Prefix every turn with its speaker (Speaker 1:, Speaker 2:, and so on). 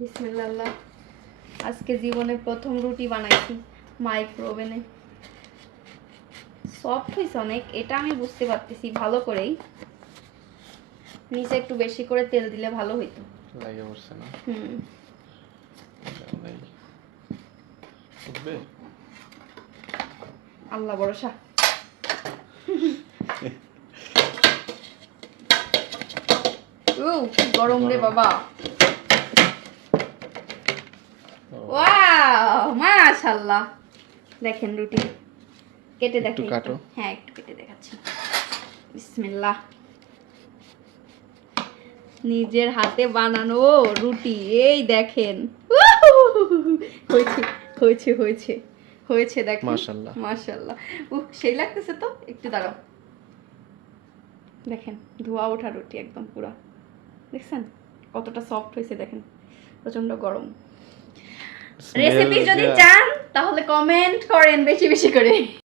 Speaker 1: বিসমিল্লাহ। আজকে জীবনে প্রথম রুটি বানাইছি মাইক্রো ওভেনে সফট হয়েছে অনেক এটা আমি বুঝতে পারতেছি ভালো করেই। নিচে একটু বেশি করে তেল দিলে ভালো হইতো।
Speaker 2: লাগে পড়ছে না?
Speaker 1: হুম। আল্লাহ ভরসা। কি গরম রে বাবা। মাশাআল্লাহ। দেখেন রুটি। কেটে দেখেন
Speaker 2: কাটো।
Speaker 1: হ্যাঁ একটু কেটে দেখাচ্ছি। বিসমিল্লাহ। নিজের হাতে বানানো রুটি। এই দেখেন। হয়েছে হয়েছে হয়েছে। হয়েছে দেখেন।
Speaker 2: মাশাআল্লাহ।
Speaker 1: মাশাআল্লাহ। উহ সেই লাগতেছে তো? একটু দাঁড়াও। দেখেন ধোয়া ওঠা রুটি একদম পুরো। দেখছেন? কতটা সফট হয়েছে দেখেন। প্রচণ্ড গরম। রেসিপি যদি চান তাহলে কমেন্ট করেন বেশি বেশি করে।